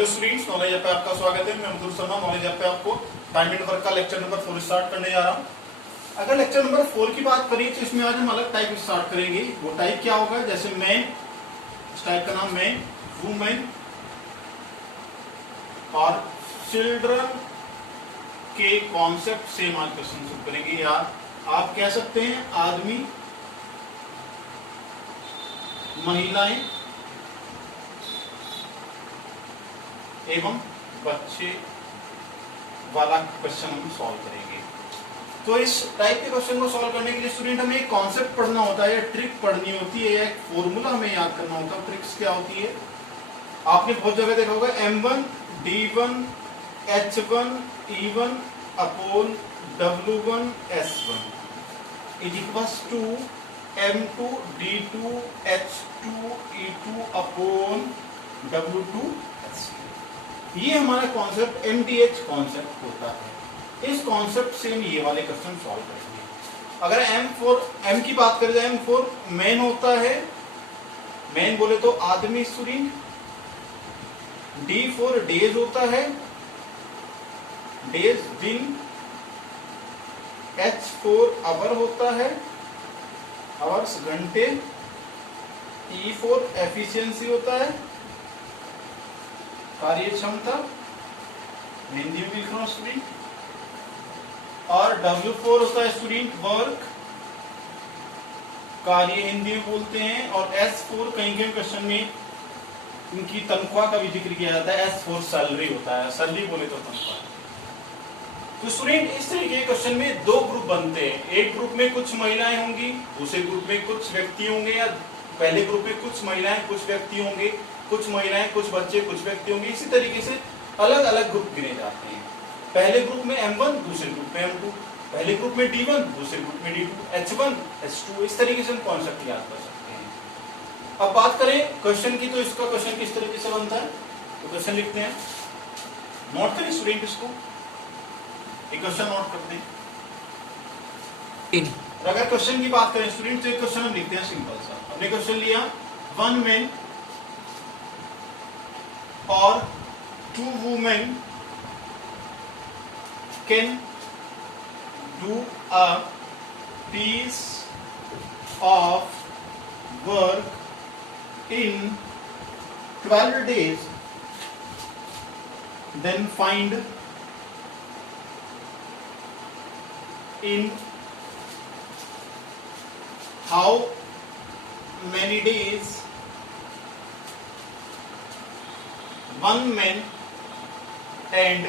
Hello students, knowledge app पे आपका स्वागत है। मैं मधुर शर्मा। नॉलेज ऐप पे आपको टाइम एंड वर्क का लेक्चर नंबर 4 स्टार्ट करने जा रहा हूँ। अगर लेक्चर नंबर 4 की बात करें तो इसमें आज हम अलग टाइप स्टार्ट करेंगे। वो टाइप क्या होगा, जैसे मैन, इस टाइप का नाम मैन, वुमेन और चिल्ड्रन के कॉन्सेप्ट से आज क्वेश्चन शुरू करेंगे। या आप कह सकते हैं आदमी, महिलाएं एवं बच्चे वाला क्वेश्चन हम सॉल्व करेंगे। तो इस टाइप के क्वेश्चन को सॉल्व करने के लिए स्टूडेंट हमें एक कॉन्सेप्ट पढ़ना होता है, या ट्रिक पढ़नी होती है, या एक फॉर्मूला हमें याद करना होता है। ट्रिक्स क्या होती है, आपने बहुत जगह देखा होगा, M1 D1 H1 E1 upon W1 S1 is equals to M2 D2 H2 E2 upon W2 S2। ये हमारा कॉन्सेप्ट MDH कॉन्सेप्ट होता है। इस कॉन्सेप्ट से हम ये वाले क्वेश्चन सॉल्व करेंगे। अगर M की बात करें तो M4 मैन होता है, मैन बोले तो आदमी स्टूडेंट। D4 डेज होता है, डेज दिन। H4 आवर होता है, आवर्स घंटे। E4 एफिशिएंसी होता है, कार्य क्षमता, हिंदी में लिख रहा हूं स्टूडेंट। और W4 होता है स्टूडेंट वर्क, कार्य हिंदी में बोलते हैं। और S4 कहीं कहीं क्वेश्चन में उनकी तनख्वाह का भी जिक्र किया जाता है। S4 सैलरी होता है, सैलरी बोले तो तनख्वाह। तो स्टूडेंट इस तरीके के क्वेश्चन में दो ग्रुप बनते हैं। एक ग्रुप में कुछ महिलाएं होंगी, दूसरे ग्रुप में कुछ व्यक्ति होंगे, या पहले ग्रुप में कुछ महिलाएं कुछ व्यक्ति होंगे, कुछ महिलाएं कुछ बच्चे कुछ व्यक्ति होंगे। इसी तरीके से अलग अलग ग्रुप गिने जाते हैं। पहले ग्रुप में M1, दूसरे ग्रुप में M2, पहले ग्रुप में D1, दूसरे ग्रुप में D2, H1 H2। इस तरीके से हम कॉन्सेप्ट याद कर सकते हैं। अब बात करें क्वेश्चन की, तो इसका क्वेश्चन किस तरीके से बनता है, तो क्वेश्चन लिखते हैं। नोट करें स्टूडेंट, इसको एक क्वेश्चन नोट करते हैं। और अगर क्वेश्चन की बात करें स्टूडेंट, तो एक क्वेश्चन हम लिखते हैं सिंपल सा। हमने क्वेश्चन लिया, 1 man or 2 women can do a piece of work in 12 days, then find in how many days one man and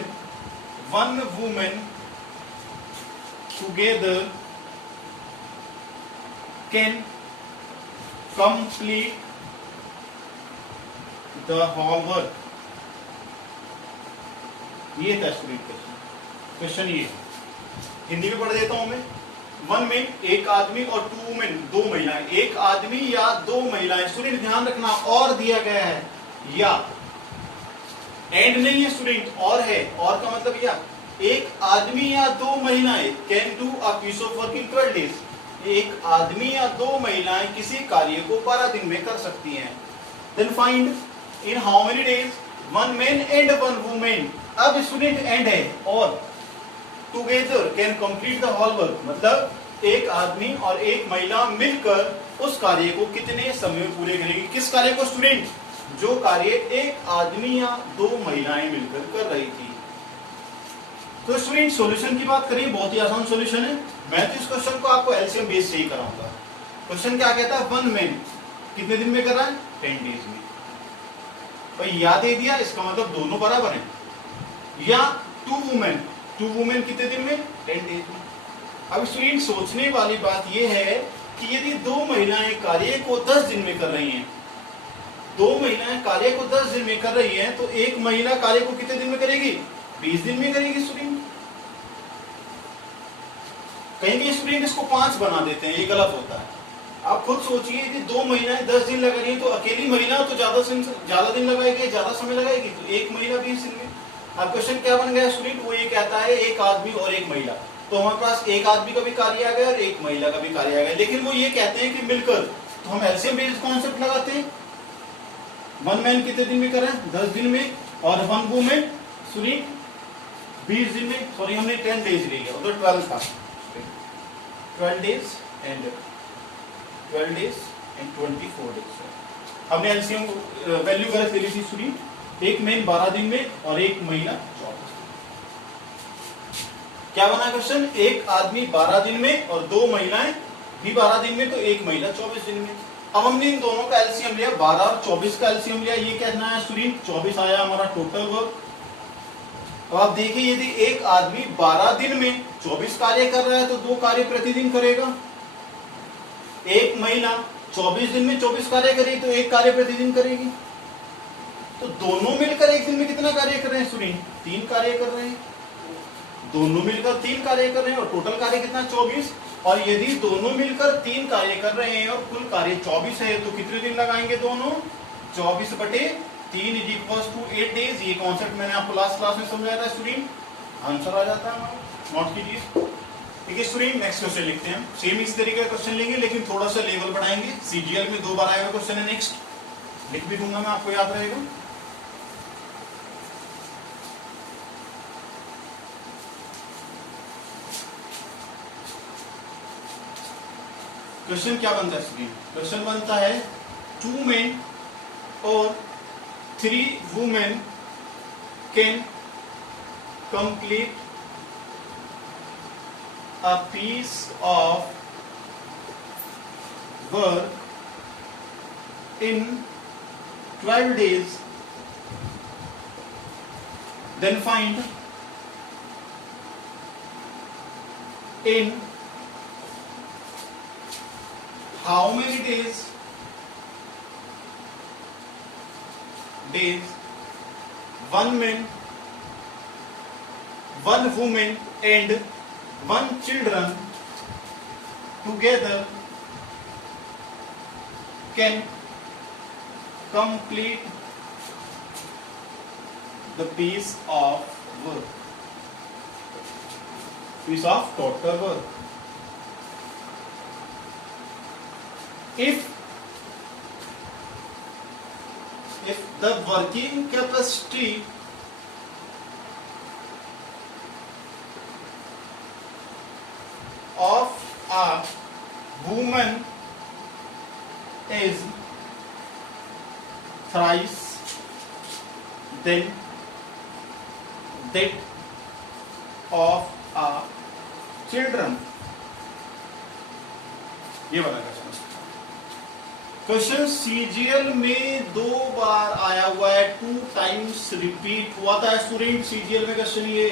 one woman together can complete the whole work। ये था student question. ये हिंदी में पढ़ देता हूं मैं। 1 man एक आदमी और 2 वुमेन दो महिलाएं। एक आदमी या दो महिलाएं। स्टूडेंट ध्यान रखना, और दिया गया है, या एंड नहीं है स्टूडेंट, और है। और का मतलब या एक आदमी या दो महिलाएं can do a piece of work in 12 days. एक आदमी या दो महिलाएं किसी कार्य को 12 दिन में कर सकती हैं। Then find in how many days 1 man and 1 women. अब स्टूडेंट एंड है, और together can complete the whole work, मतलब एक आदमी और एक महिला मिलकर उस कार्य को कितने समय में पूरे करेगी। किस कार्य को स्टूडेंट, जो कार्य एक आदमी या दो महिलाएं मिलकर कर रही थी। तो स्टूडेंट सॉल्यूशन की बात करिए, बहुत ही आसान सॉल्यूशन है। मैं तो इस क्वेश्चन को आपको एलसीएम बेस से ही कराऊंगा। क्वेश्चन क्या कहता है, 1 मैन कितने दिन में कर रहा है, 10 डेज में। तो या दे दिया, इसका मतलब दोनों बराबर हैं। या 2 वुमेन कितने दिन में, 10 डेज में। अब स्टूडेंट सोचने वाली बात यह है कि यदि दो महिलाएं कार्य को 10 दिन में कर रही हैं, दो महिलाएं कार्य को 10 दिन में कर रही हैं, तो एक महिला कार्य को कितने दिन में करेगी, 20 दिन में करेगी स्टूडेंट। कहीं स्टूडेंट इसको 5 बना देते हैं, ये गलत होता है। आप खुद सोचिए कि दो महिलाएं 10 दिन लगा रही है, तो अकेली महिला तो ज्यादा दिन लगाएगी, ज्यादा समय लगाएगी, तो एक महिला 20 दिन में। अब क्वेश्चन क्या बन गया स्टूडेंट, वो ये कहता है एक आदमी और एक महिला। तो हमारे पास एक आदमी का भी कार्य आ गया और एक महिला का भी कार्य आ गया, लेकिन वो ये कहते हैं कि मिलकर। तो हम एलसीएम बेस्ड कॉन्सेप्ट लगाते हैं। 1 मैन कितने दिन में कर रहे हैं, 10 दिन में, और 1 वुमेन सुनील 20 दिन में, सॉरी हमने 10 डेज लिया, उधर 12 था, 12 डेज एंड 24 डेज। हमने एलसीएम वैल्यू गलत ले ली थी सुनील, एक मेन 12 दिन में और एक महिला 24 दिन। क्या बना क्वेश्चन, एक आदमी 12 दिन में और 2 महिलाएं भी 12 दिन में, तो एक महिला 24 दिन में। अब हमने इन दोनों का एलसीएम लिया, 12 और 24 का एलसीएम लिया, ये कहना है सुनील 24 आया हमारा टोटल वर्क। अब आप देखिए यदि एक आदमी 12 दिन में 24 कार्य कर रहा है तो 2 कार्य प्रतिदिन करेगा, एक महिला 24 दिन में 24 कार्य करेगी तो 1 कार्य प्रतिदिन करेगी, तो दोनों मिलकर एक दिन में कितना कार्य कर रहे हैं सुनील, 3 कार्य कर रहे हैं, दोनों मिलकर 3 कार्य कर रहे हैं और टोटल कार्य कितना 24। और यदि दोनों मिलकर 3 कार्य कर रहे हैं और कुल कार्य 24 है तो कितने दिन लगाएंगे दोनों, 24/3 इज इक्वल्स टू 8 डेज। ये कॉन्सेप्ट मैंने आपको लास्ट क्लास में समझाया था स्टूडेंट, आंसर आ जाता है, नोट कीजिए। ठीक है स्टूडेंट, नेक्स्ट क्वेश्चन लिखते हैं। सेम इस तरीके का क्वेश्चन लेंगे लेकिन थोड़ा सा लेवल बढ़ाएंगे, सीजीएल में 2 बार आएगा क्वेश्चन है, नेक्स्ट लिख भी दूंगा मैं, आपको याद रहेगा। क्वेश्चन क्या बनता है स्टूडेंट, क्वेश्चन बनता है 2 men और 3 women can complete a piece of work in 12 days, then find in how many days 1 man, 1 woman and 1 children together can complete the piece of work, piece of total work. If the working capacity of a woman is thrice than that of a children, ये वाला question CGL में 2 बार आया हुआ है, 2 times repeat हुआ था student CGL में question. ये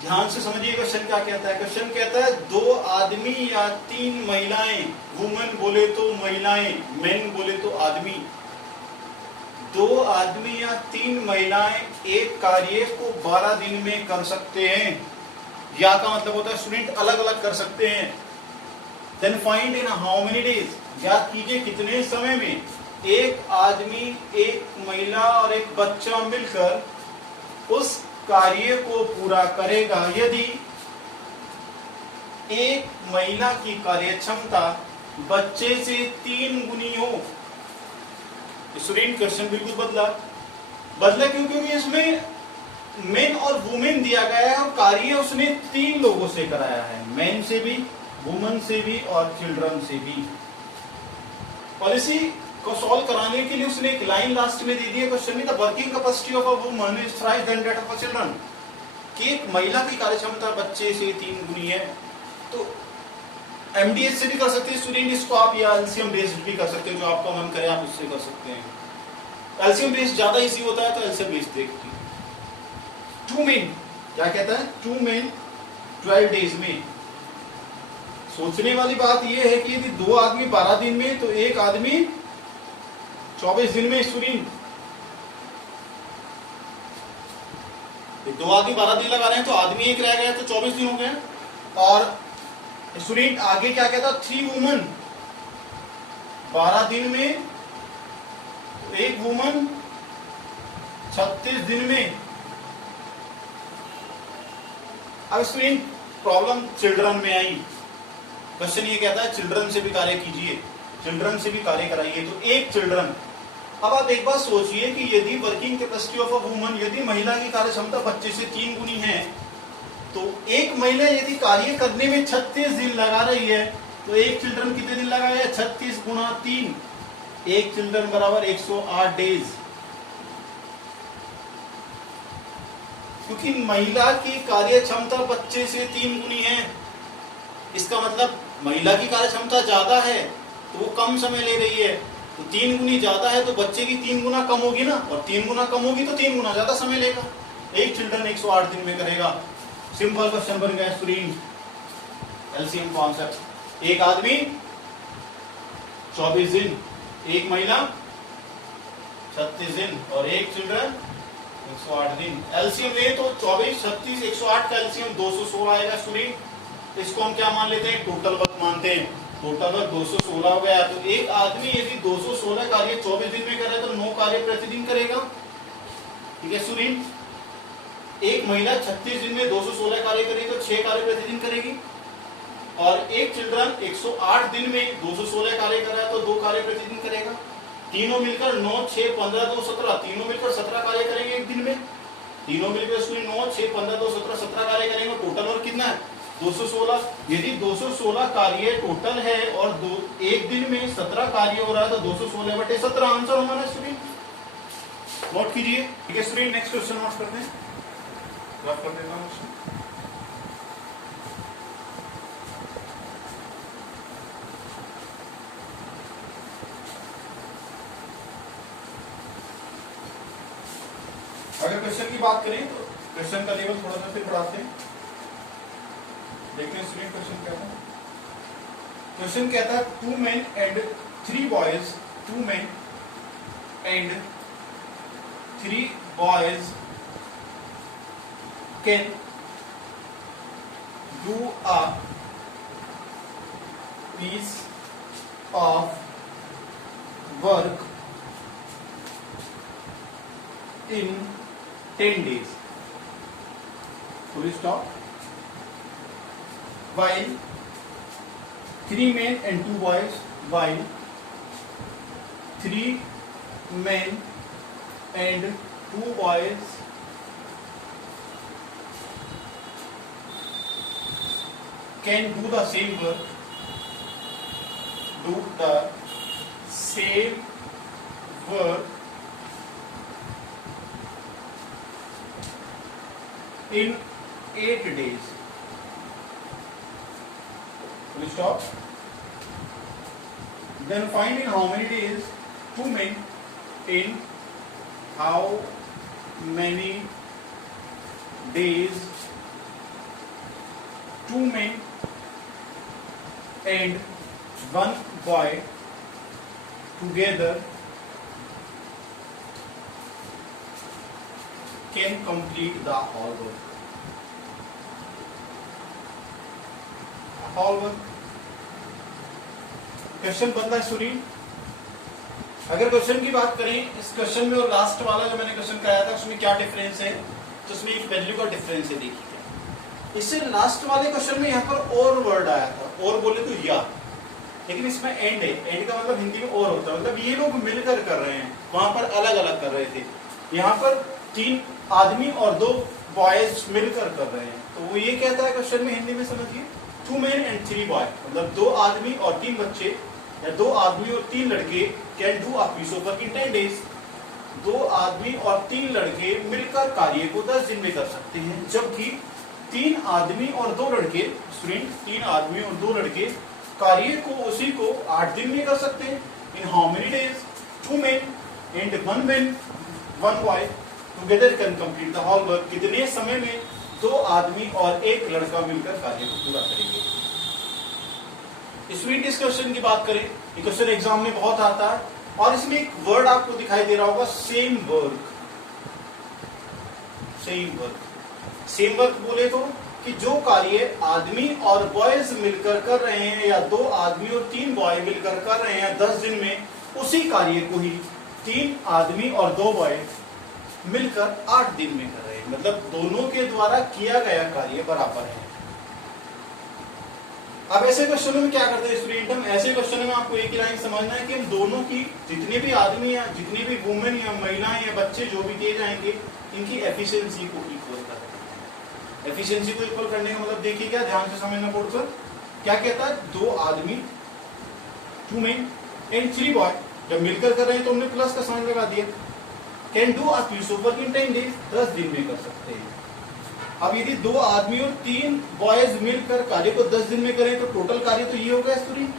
ध्यान से समझिए क्वेश्चन क्या कहता है, क्वेश्चन कहता है 2 आदमी या 3 महिलाएं, वुमेन बोले तो महिलाएं, मेन बोले तो आदमी, 2 आदमी या 3 महिलाएं एक कार्य को 12 दिन में कर सकते हैं, या का मतलब होता है स्टूडेंट अलग अलग कर सकते हैं। Then find in how many days, ज्ञात कीजिए कितने समय में एक आदमी, एक महिला और एक बच्चा मिलकर उस कार्य को पूरा करेगा यदि एक महिला की कार्य क्षमता बच्चे से 3 गुनी हो। स्टूडेंट क्वेश्चन बिल्कुल बदला क्यों, क्योंकि इसमें मेन और वुमेन दिया गया है और कार्य उसने 3 लोगों से कराया है, मेन से भी, वुमेन से भी और चिल्ड्रन से भी। पॉलिसी को सॉल्व कराने के लिए उसने एक लाइन लास्ट में दे दी है क्वेश्चन में, the working capacity of a woman is thrice than that of a children, कि एक महिला की कार्यक्षमता बच्चे से 3 गुनी है। तो एमडीएस से भी कर सकते हैं स्टूडेंट इसको आप, या एलसीएम बेस्ड भी कर सकते हैं, जो आपका मन करे आप उससे कर सकते हैं। एलसीएम बेस्ड ज्यादा इजी होता है तो एलसीएम बेस्ड देखते हैं। 2 men, क्या कहता है 2 men 12 डेज में। सोचने वाली बात यह है कि यदि 2 आदमी 12 दिन में तो एक आदमी 24 दिन में। स्टूडेंट 2 आदमी 12 दिन लगा रहे हैं तो आदमी एक रह गया तो 24 दिन हो गए। और स्टूडेंट आगे क्या कहता, 3 वुमन 12 दिन में, तो एक वुमन 36 दिन में। अब स्टूडेंट प्रॉब्लम चिल्ड्रन में आई, क्वेश्चन ये कहता है चिल्ड्रन से भी कार्य कीजिए। चिल्ड्रन से भी कार्य कराइए। तो एक चिल्ड्रन। अब आप एक बात सोचिए कि यदि working capacity of a woman, यदि महिला की कार्य क्षमता बच्चे से 3 गुनी है, तो एक महिला यदि कार्य करने में 36 दिन लगा रही है, तो एक चिल्ड्रन कितने दिन लगाएगा? 36 गुना 3, एक चिल्ड्रन बराबर 108 डेज। क्योंकि महिला की कार्य क्षमता बच्चे से 3 गुनी है, इसका मतलब महिला की कार्य क्षमता ज्यादा है तो वो कम समय ले रही है, तो 3 गुनी ज्यादा है तो बच्चे की 3 गुना कम होगी ना, और 3 गुना कम होगी तो 3 गुना ज्यादा समय लेगा। एक चिल्ड्रन 108 दिन में करेगा। सिंपल क्वेश्चन बन गया स्टूडेंट, एलसीएम कॉन्सेप्ट। एक आदमी 24 दिन, एक महिला 36 दिन और एक चिल्ड्रन 108 दिन। एलसीएम ले तो 24, 36, 108 का एलसीएम 216 आएगा स्टूडेंट। इसको हम क्या मान लेते हैं? टोटल वर्क मानते हैं। टोटल वर्क 216 हो गया। तो एक आदमी यदि 216 कार्य 24 दिन में कर रहा है तो 9 कार्य प्रतिदिन करेगा। ठीक है स्टूडेंट। एक महिला 36 दिन में 216 कार्य करेगी तो 6 कार्य प्रतिदिन करेगी, और एक चिल्ड्रन 108 दिन में 216 कार्य कर रहा है तो 2 कार्य प्रतिदिन करेगा। तीनों मिलकर 9, 6, 15, 2, 17, तीनों मिलकर 17 कार्य करेंगे एक दिन में। तीनों मिलकर स्टूडेंट 9, 6, 15, 2, 17, 17 कार्य करेंगे। टोटल वर्क कितना है? 216। यदि 216 कार्य टोटल है और एक दिन में 17 कार्य हो रहा है तो 216/17 आंसर हमारा स्टूडेंट। नोट कीजिए। ठीक है स्टूडेंट, नेक्स्ट क्वेश्चन नोट करते हैं। ड्रॉप कर देता हूं। अगर क्वेश्चन की बात करें तो क्वेश्चन का लेवल थोड़ा सा फिर बढ़ाते हैं। देखते हैं स्टूडेंट क्वेश्चन क्या है। क्वेश्चन कहता है 2 men and 3 boys, 2 men and 3 boys can do a piece of work in 10 days. Full stop. While 3 men and 2 boys, while 3 men and 2 boys can do the same work, in 8 days. Full stop. Then find in how many days 2 men in how many days 2 men and 1 boy together can complete the whole work. Question बनता है student. अगर question की बात करें, इस question में और last वाला जो मैंने क्वेश्चन कराया था उसमें क्या डिफरेंस है, तो उसमें एक वैल्यू का डिफरेंस है। देखिए इससे लास्ट वाले क्वेश्चन में यहाँ पर और वर्ड आया था, और बोले तो या, लेकिन इसमें एंड है। एंड का मतलब हिंदी में और होता है, मतलब ये लोग मिलकर कर रहे हैं, वहां पर अलग अलग कर रहे थे। यहाँ पर 3 आदमी और 2 बॉयज मिलकर कर रहे हैं। तो वो ये कहता है क्वेश्चन में, हिंदी में समझिए, 2 men and 3 boys, मतलब 2 आदमी और 3 बच्चे या 2 आदमी और 3 लड़के can do a piece of work in 10 days। 2 आदमी और 3 लड़के मिलकर कार्य को 10 दिन में कर सकते हैं, जबकि 3 आदमी और 2 लड़के, स्टूडेंट 3 आदमी और 2 लड़के कार्य को उसी को 8 दिन में कर सकते हैं। In how many days 2 men and 1 boy together can complete the whole work. कितने समय में 2 आदमी और 1 लड़का मिलकर कार्य को पूरा करेंगे। स्टूडेंट इस क्वेश्चन की बात करें, ये क्वेश्चन एग्जाम में बहुत आता है, और इसमें एक वर्ड आपको दिखाई दे रहा होगा, same work. Same work, same work बोले तो कि जो कार्य आदमी और बॉयज मिलकर कर रहे हैं, या 2 आदमी और 3 बॉय मिलकर कर रहे हैं 10 दिन में, उसी कार्य को ही 3 आदमी और 2 बॉय मिलकर 8 दिन में कर रहे हैं। मतलब दोनों के द्वारा किया गया कार्य बराबर है। अब ऐसे क्वेश्चनों में क्या करते हैं स्टूडेंट, हम ऐसे क्वेश्चनों में आपको एक ही लाइन समझना है कि हम दोनों की जितने भी आदमी या जितनी भी वुमेन या महिलाएं या बच्चे जो भी दिए जाएंगे इनकी एफिशिएंसी को इक्वल करते हैं। एफिशिएंसी को इक्वल करने का मतलब देखिए क्या, ध्यान से समझना बोर्ड पर क्या कहता है, 2 आदमी 2 मेन एंड 3 बॉय, जब मिलकर कर रहे हैं तो हमने प्लस का साइन लगा दिया, can do a piece of work in 10 days, 10 दिन में कर सकते हैं। अब यदि 2 आदमी और 3 बॉयज मिलकर कार्य को 10 दिन में करें तो टोटल कार्य तो ये होगा स्टूडेंट।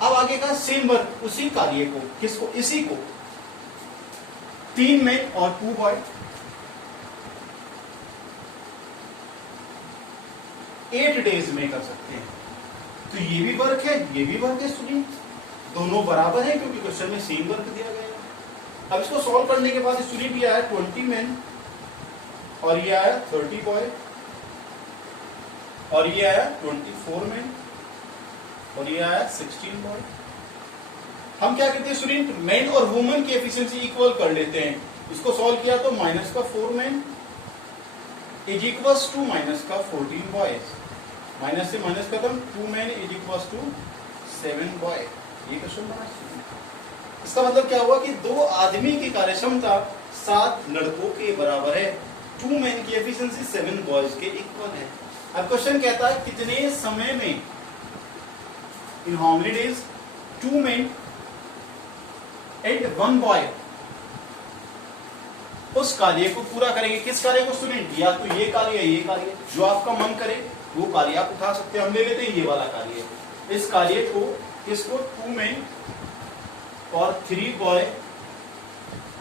अब आगे का सेम वर्क, उसी कार्य को, किसको, इसी को 3 मेन और 2 बॉय 8 डेज में कर सकते हैं। तो ये भी वर्क है, ये भी वर्क है स्टूडेंट, दोनों बराबर है क्योंकि क्वेश्चन में सेम वर्क दिया गया है। अब इसको सॉल्व करने के बाद स्टूडेंट ये आया 20 मेन और ये आया 30 बॉय और ये आया 24 मेन और ये आया 16 बॉय। हम क्या कहते हैं स्टूडेंट, मेन और वुमेन की एफिशिएंसी इक्वल कर लेते हैं। इसको सॉल्व किया तो माइनस का 4 men is equals to minus का 14 बॉयज, माइनस से माइनस खत्म, 2 men is equals to 7 boy. ये क्वेश्चन बना। इसका मतलब क्या हुआ कि 2 आदमी की कार्यक्षमता 7 लड़कों के बराबर है, 2 मेन की एफिशिएंसी 7 बॉयज के इक्वल है। अब क्वेश्चन कहता है कितने समय में, इन how many days 2 main and 1 boy उस कार्य को पूरा करेंगे। किस कार्य को स्टूडेंट, या तो ये कार्य या ये कार्य, जो आपका मन करे वो कार्य आप उठा सकते हैं। हम ले लेते हैं ये वाला कार्य, इस कार्य को, किसको, 2 मेन और 3 बॉय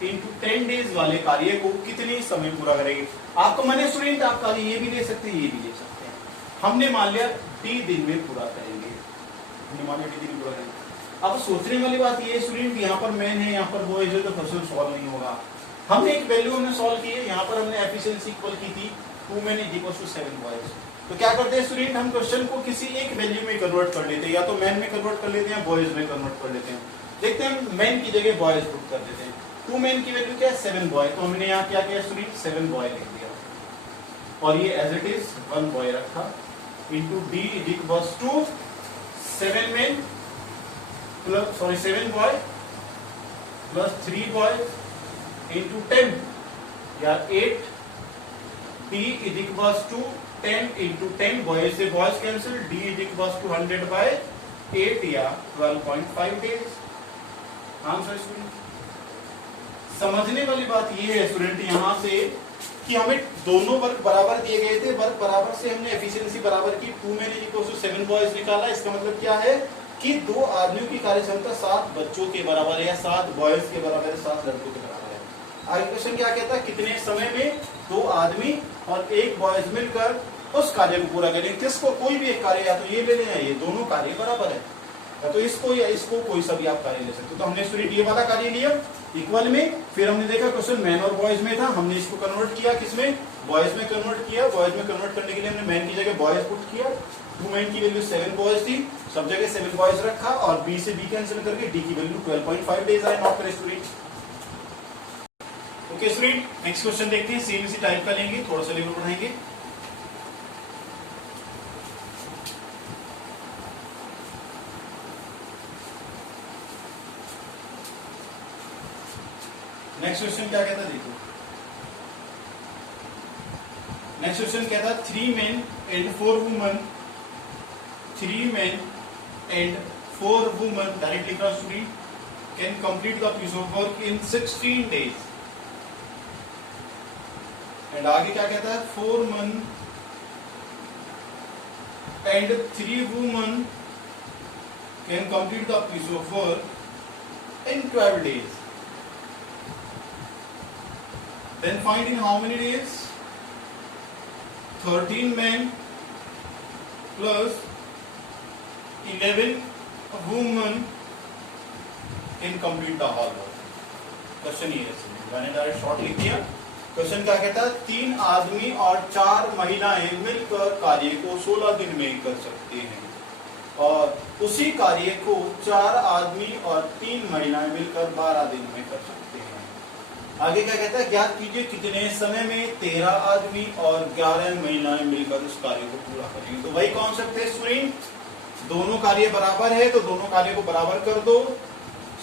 इंटू 10 डेज वाले कार्य को कितने समय पूरा करेंगे। आपको मन है स्टूडेंट आप कार्य ये भी ले सकते हैं, ये भी ले सकते हैं। हमने मान लिया D दिन में पूरा करेंगे, हमने मान लिया D दिन में पूरा करेंगे। अब सोचने वाली बात ये स्टूडेंट, यहाँ पर मैन है, यहाँ पर बॉयज है, तो क्वेश्चन सॉल्व नहीं होगा। हमने एक वैल्यू हमने सॉल्व की है, यहाँ पर हमने एफिशिएंसी इक्वल की थी 2 men is equal to 7 boys. तो क्या करते हैं स्टूडेंट, हम क्वेश्चन को किसी एक वैल्यू में कन्वर्ट कर लेते हैं, या तो मैन में कन्वर्ट कर लेते हैं, बॉयज में कन्वर्ट कर लेते हैं। देखते हैं मैन की जगह बॉयज पुट कर देते हैं। 2 मेन की वैल्यू क्या है, 7 बॉय, तो हमने यहाँ क्या किया स्टूडेंट, 7 बॉय लिख दिया और ये एज इट इज 1 बॉय रखा into D is equal to 7 men plus 7 boy plus 3 boy into 10 या 8 D is equal to 10 into 10, boys से boys cancel, D is equal to 100 by 8 या 12.5 डेज। Answer student. समझने वाली बात ये है student यहाँ से कि हमें दोनों वर्क बराबर दिए गए थे, वर्क बराबर से हमने एफिशिएंसी बराबर की, 2 men is equal to 7 boys निकाला। इसका मतलब क्या है कि 2 आदमियों की कार्यक्षमता 7 बच्चों के बराबर है, या 7 बॉयज के बराबर है, 7 लड़कों के बराबर है। आगे क्वेश्चन क्या कहता है, कितने समय में 2 आदमी और 1 बॉयज मिलकर उस कार्य को पूरा करेंगे। किसको, कोई भी एक कार्य, या तो ये ले लें या ये, दोनों कार्य बराबर है, या तो इसको या इसको, कोई सा भी आप कार्य ले सकते हो। तो हमने स्टूडेंट ये वाला कार्य लिया इक्वल में, फिर हमने देखा क्वेश्चन मैन और बॉयज में था, हमने इसको कन्वर्ट किया किसमें, बॉयज में कन्वर्ट किया। बॉयज में कन्वर्ट करने के लिए हमने मैन की जगह बॉयज पुट किया, 2 मेन की वैल्यू 7 बॉयज थी, सब जगह 7 बॉयज रखा और B से B कैंसिल करके D की वैल्यू 12.5 डेज आए। नॉट करें student. Okay student, next question देखते हैं, सेम इसी टाइप का लेंगे, थोड़ा सा लेवल बढ़ाएंगे। नेक्स्ट क्वेश्चन क्या कहता है देखो, नेक्स्ट क्वेश्चन कहता है 3 men and 4 women, 3 men and 4 women directly लिखा student, can complete the piece of work in 16 days. And आगे क्या कहता है, 4 men and 3 women can complete the piece of work in 12 days. Then find in how many days 13 men plus 11 women can complete the whole work. Question ये है, मैंने direct short लिख दिया। Question क्या कहता है, 3 आदमी और 4 महिलाएं मिलकर कार्य को 16 दिन में कर सकते हैं और उसी कार्य को 4 आदमी और 3 महिलाएं मिलकर 12 दिन में कर सकते हैं। आगे क्या कहता है, ज्ञात कीजिए कितने समय में 13 आदमी और 11 महिलाएं मिलकर उस कार्य को पूरा करेंगे। तो वही कॉन्सेप्ट है स्टूडेंट, दोनों कार्य बराबर है तो दोनों कार्य को बराबर कर दो।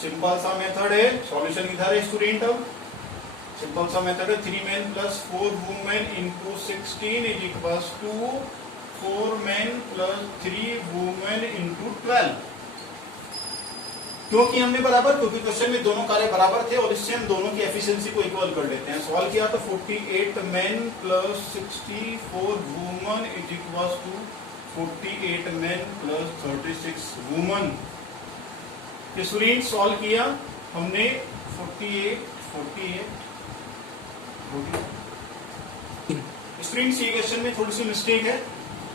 सिंपल सा मेथड है, सॉल्यूशन इधर है स्टूडेंट। अब सिंपल सा मेथड है, 3 men plus 4 women into 16 is equals to 4 men plus 3 women into 12। क्योंकि हमने बराबर, क्योंकि क्वेश्चन में दोनों कार्य बराबर थे और इससे हम दोनों की एफिशिएंसी को इक्वल कर लेते हैं। सॉल्व किया तो 48 men plus 64 women is equals to 48 men plus 36 women। Student solve किया हमने 48 स्टूडेंट, सी क्वेश्चन में थोड़ी सी मिस्टेक है,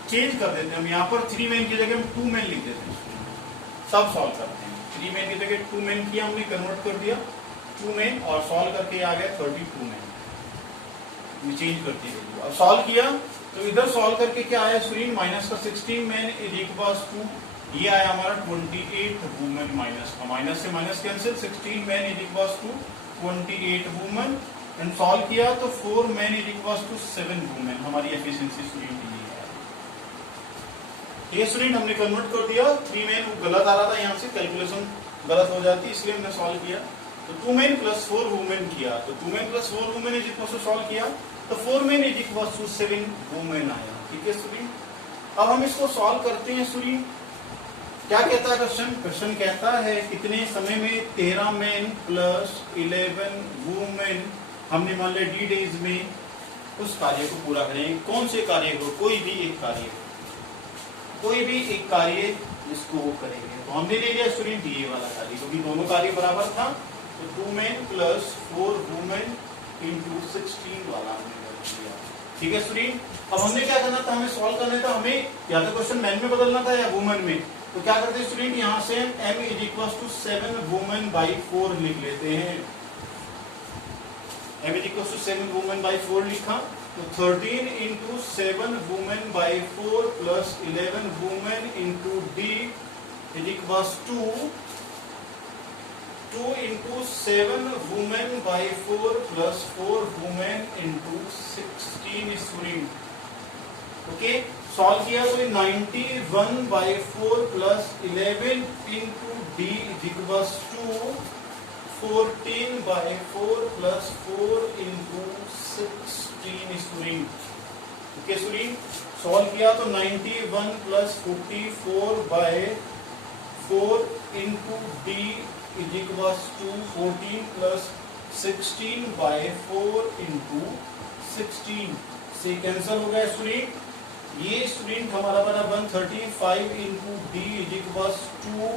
चेंज कर देते हैं हम। यहाँ पर 3 men की जगह हम 2 men लिख देते हैं, तब सॉल्व करते हैं। 3 men की जगह 2 men किया हमने, कन्वर्ट कर दिया 2 men और सॉल्व करके आ गया 32 men। चेंज करती है। अब सॉल्व किया तो इधर सॉल्व करके क्या आया स्क्रीन, माइनस का 16 men इज इक्वल्स टू, ये आया हमारा 28 वुमेन, माइनस का माइनस से minus cancel, 16 men is equals to 28 women. And solve किया तो 4 men is equals to 7 women. हमारी एफिशिएंसी स्टूडेंट ये है। ये स्टूडेंट हमने कन्वर्ट कर दिया। 3 men वो गलत आ रहा था, यहाँ से कैलकुलेशन गलत हो जाती, इसलिए हमने सॉल्व किया। तो 2 men प्लस 4 वुमेन किया, तो 2 men plus 4 women is equals to solve किया तो 4 men is equals to 7 women आया। ठीक है स्टूडेंट, अब हम इसको सॉल्व करते हैं स्टूडेंट। क्या कहता है क्वेश्चन, क्वेश्चन कहता है कितने समय में 13 men प्लस 11 वुमेन, हमने मान लिया डी डेज में, उस कार्य को पूरा करेंगे। कौन से कार्य को, कोई भी एक कार्य, कोई भी एक कार्य जिसको वो करेंगे। तो हमने ले लिया स्टूडेंट ये वाला कार्य, क्योंकि दोनों कार्य बराबर था। तो 2 men प्लस 4 वुमेन इंटू 16 वाला हमने कर दिया। ठीक है स्टूडेंट, अब हमने क्या करना था, हमें सॉल्व करना था, हमें या तो क्वेश्चन मैन में बदलना था या वुमेन में। तो क्या करते हैं स्टूडेंट, यहाँ से m is equals to 7 women by 4 लिख लेते हैं। m is equals to 7 women by 4 लिखा तो 13 into 7 women by 4 plus 11 women into d is equals to 2 into 7 women by 4 plus 4 women into 16 student. Okay, solve किया तो 91 by 4 plus 11 into D is equals to 14 by 4 plus 4 into 16 student. Okay student, solve किया तो 91 plus 44 by 4 into D is equals to 14 plus 16 by 4 into 16 से cancel हो गया student. ये student हमारा बना 135 into D is equals to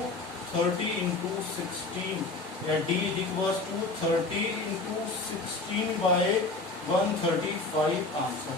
30 into 16, या D is equals to 30 into 16 by 135 answer.